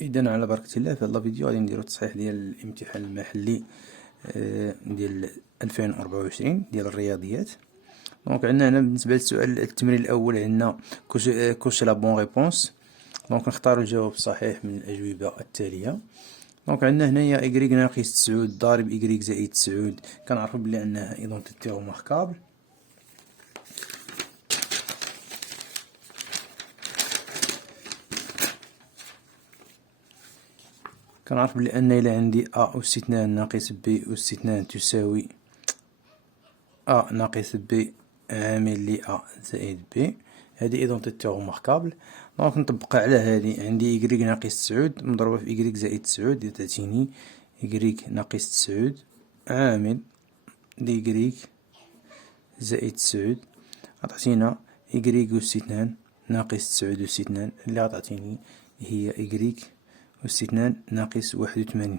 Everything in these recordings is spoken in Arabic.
إذا على بركة الله في هذا الفيديو غادي نديرو تصحيح ديال الامتحان المحلي ديال 2024 ديال الرياضيات. دونك عندنا هنا بالنسبة للسؤال التمرين الأول عندنا كوش لا بون ريبونس. دونك نختارو الجواب الصحيح من الأجوبة التالية. دونك عندنا هنايا إكغيك ناقص 9 ضارب إكغيك زائد 9، كنعرفو بلي أنها إيدونتيتي روماركابل. كنعرف بلي أن إلا عندي أ أس 2 ناقص بي أس 2 تساوي أ ناقص بي عامل ل أ زائد بي، هذه إيدونتيتي روماركابل. دونك نطبقها على هذه، عندي إكغيك ناقص 9 مضروبة في إكغيك زائد 9 تعطيني إكغيك ناقص 9 عامل لإكغيك زائد 9 غتعطينا إكغيك أس 2 ناقص 9 أس 2 اللي غتعطيني هي إكغيك أس 2 ناقص 81.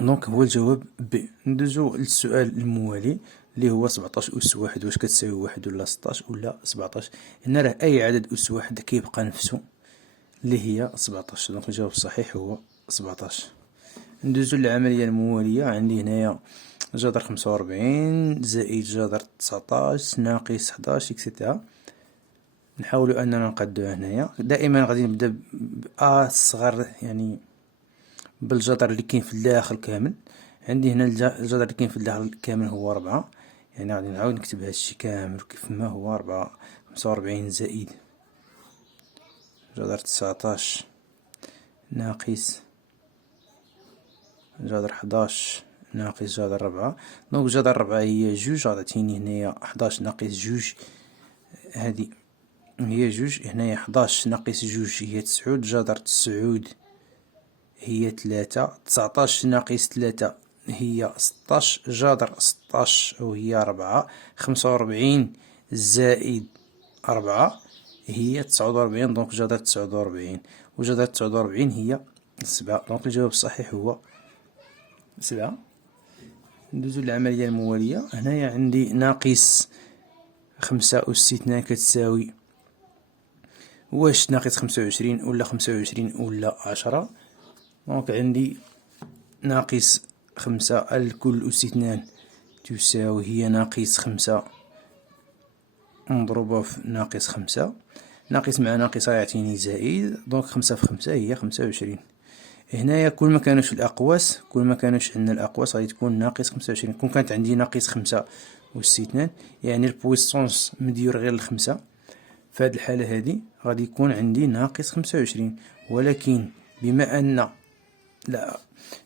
دونك هو الجواب بي. ندوزو للسؤال الموالي اللي هو 17 أس واحد واش كتساوي واحد ولا 16 ولا 17. هنا راه أي عدد أس واحد كيبقى نفسو اللي هي 17. دونك الجواب الصحيح هو 17. ندوزو للعملية الموالية، عندي هنايا جذر 45 زائد جذر 19 ناقص 11 إكسيتيرا. نحاولو أننا نقادوها هنايا. دائما غادي نبدا بأ الصغر، يعني بالجذر اللي كاين في الداخل كامل. عندي هنا الجذر اللي كاين في الداخل كامل هو 4، يعني غادي نعاود نكتب هادشي كامل كيف ما هو 4. 45 زائد جذر 19 ناقص جذر 11 ناقص جذر 4. دونك جذر 4 هي جوج، غتعطيني هنايا 11 ناقص جوج، هادي هي جوج. هنايا 11 ناقص جوج هي 9، جذر 9 هي 3، 19 ناقص 3 هي 16، جذر 16 وهي 4، 45 زائد 4 هي 49. دونك جذر 49 وجذر 49 هي 7. دونك الجواب الصحيح هو 7. ندوزو للعملية الموالية. هنايا عندي ناقص 5 أس 2 كتساوي واش ناقص 25 ولا 25 ولا 10. دونك عندي ناقص 5 الكل أس 2 تساوي هي ناقص 5 مضروبة في ناقص 5، ناقص مع ناقص يعطيني زائد. دونك 5 في 5 هي 25. هنايا كل ما كانوش الأقواس، كل ما كانوش عندنا الأقواس غادي تكون ناقص 25. كون كانت عندي ناقص 5 أس 2 يعني البويسونس مديور غير الخمسة، في هاد الحالة هادي غادي يكون عندي ناقص 25. ولكن بما أن لا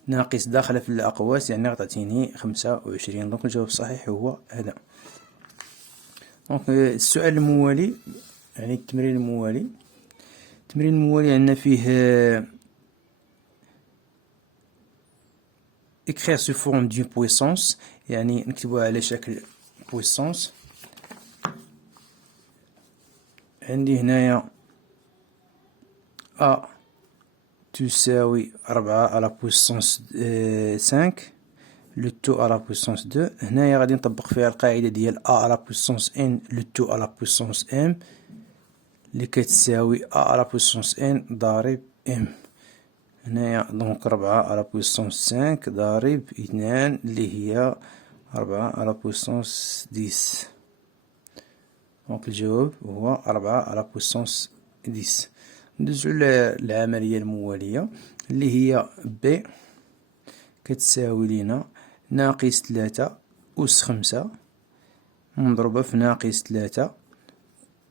ناقص داخلة في الأقواس يعني غتعطيني 25. دونك الجواب الصحيح هو هذا. دونك السؤال الموالي، يعني التمرين الموالي. التمرين الموالي عندنا فيه écrire sous forme d'une puissance، يعني نكتبوها على شكل puissance. عندي هنايا أ تساوي 4 على بويسونس 5 لو تو على بويسونس 2. هنايا غادي نطبق فيها القاعدة ديال أ على بويسونس ان لو تو على بويسونس ام اللي كتساوي أ على بويسونس ان ضارب ام. هنايا دونك 4 على بويسونس 5 ضارب 2 اللي هي 4 على بويسونس 10. دونك الجواب هو 4 على بويسونس 10. ندوزو للعملية الموالية اللي هي ب كتساوي لينا ناقص 3 أس 5 مضروبة في ناقص 3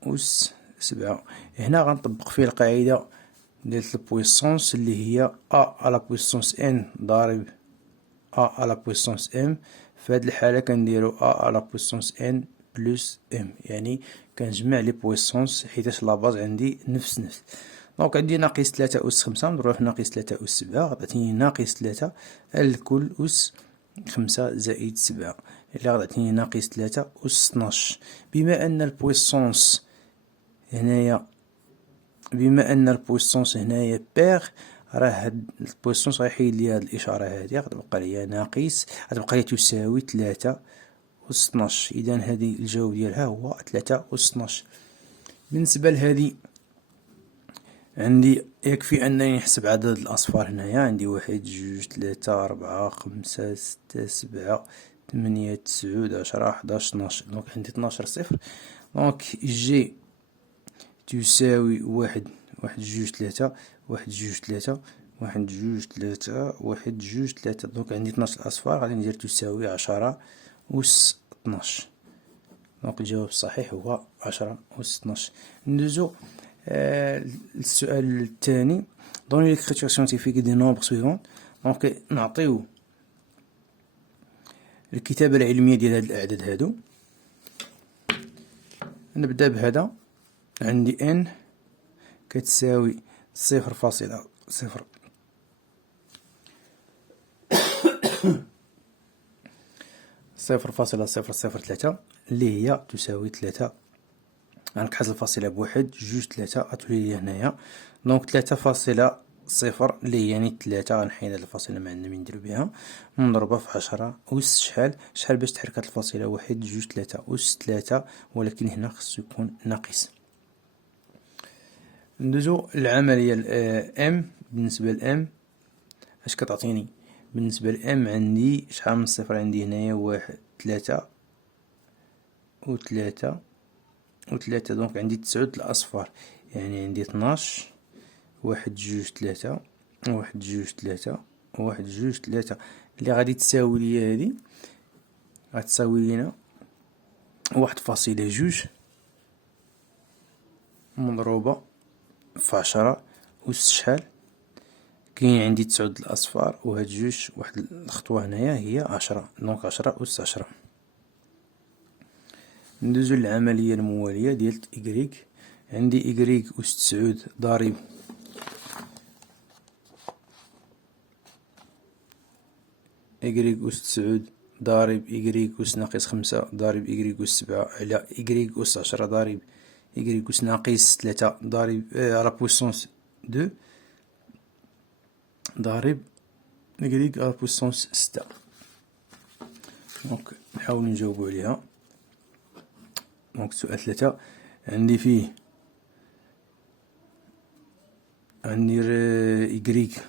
أس 7. هنا غنطبق فيه القاعدة ديال البويسونس اللي هي أ على بويسونس ان ضارب أ على بويسونس ام. في هاد الحالة كنديرو أ على بويسونس ان بلس ام، يعني كنجمع لي بويسونس حيتاش لاباز عندي نفس. دونك عندي ناقص 3 أس 5 مضروبة في ناقص 3 أس 7 غتعطيني ناقص 3 الكل أس 5 زائد 7 اللي غتعطيني ناقص 3 أس 12. بما أن البويسونس هنايا بيغ، راه هاد البويسونس غيحيد لي هاد الإشارة هادي، غتبقى ليا ناقص، غتبقى ليا تساوي 3 أس 12. إذا هادي الجواب ديالها هو 3 أس 12. بالنسبة لهادي عندي يكفي أنني نحسب عدد الأصفار هنايا. عندي 1 2 3 4 5 6 7 8 9 10 11 12. دونك عندي 12 صفر. دونك جي تساوي 1 1 2 3 1 2 3 1 2 3 1 2 3. دونك عندي 12 أصفار. غادي ندير تساوي 10 أس 12. دونك الجواب الصحيح هو 10 أس 12. ندوزو السؤال الثاني. دوني l'écriture scientifique des nombres suivants. دونك نعطيو الكتابة العلمية ديال هاد الأعداد هادو. نبدأ بهذا. عندي n كتساوي 0.0 0.003 اللي هي تساوي 3. غنكحز الفاصلة بواحد 2 3 غتولي لي هنايا. دونك 3.0 اللي هي يعني 3. غنحيد هاد الفاصلة ما عندنا من نديرو بها، مضروبة في 10 أس شحال باش تحرك هاد الفاصلة 1 2 3 أس 3، ولكن هنا خصو يكون ناقص. ندوزو للعملية ام. بالنسبة لام اش كتعطيني؟ بالنسبة لام عندي شحال من صفر؟ عندي هنايا 1 3 و3 و3. دونك عندي 9 الأصفار، يعني عندي 12 1 2 3 1 2 3 1 2 3 اللي غادي تساوي ليا هادي. غتساوي لينا 1.2 مضروبة في 10 أس شحال؟ كاين عندي 9 الأصفار وهاد جوج واحد الخطوة هنايا هي 10. دونك 10 أس 10. ندوزو للعملية الموالية ديال إكريك. عندي إكريك أس 9 ضارب إكريك أس 9 ضارب إكريك أس ناقص 5 ضارب إكريك أس 7 على إكريك أس 10 ضارب إكريك أس ناقص 3 ضارب على بويسونس 2 ضارب إكريك على بويسونس 6. دونك نحاول نجاوبو عليها. دونك سؤال 3 عندي فيه غندير إكريك.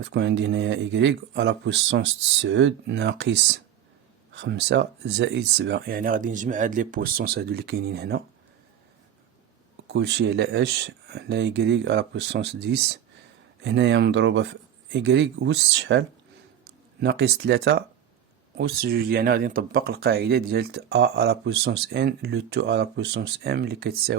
غتكون عندي هنايا إكريك على بويسونس 9 ناقص 5 زائد 7، يعني غادي نجمع هاد لي بويسونس هادو اللي كاينين هنا كلشي على اش على إكريك على بويسونس 10 هنايا مضروبة في إكريك أس شحال؟ ناقص 3 أس 2. يعني غادي نطبق القاعدة ديال أ على بويسونس ان لو تو على بويسونس ام اللي كتساوي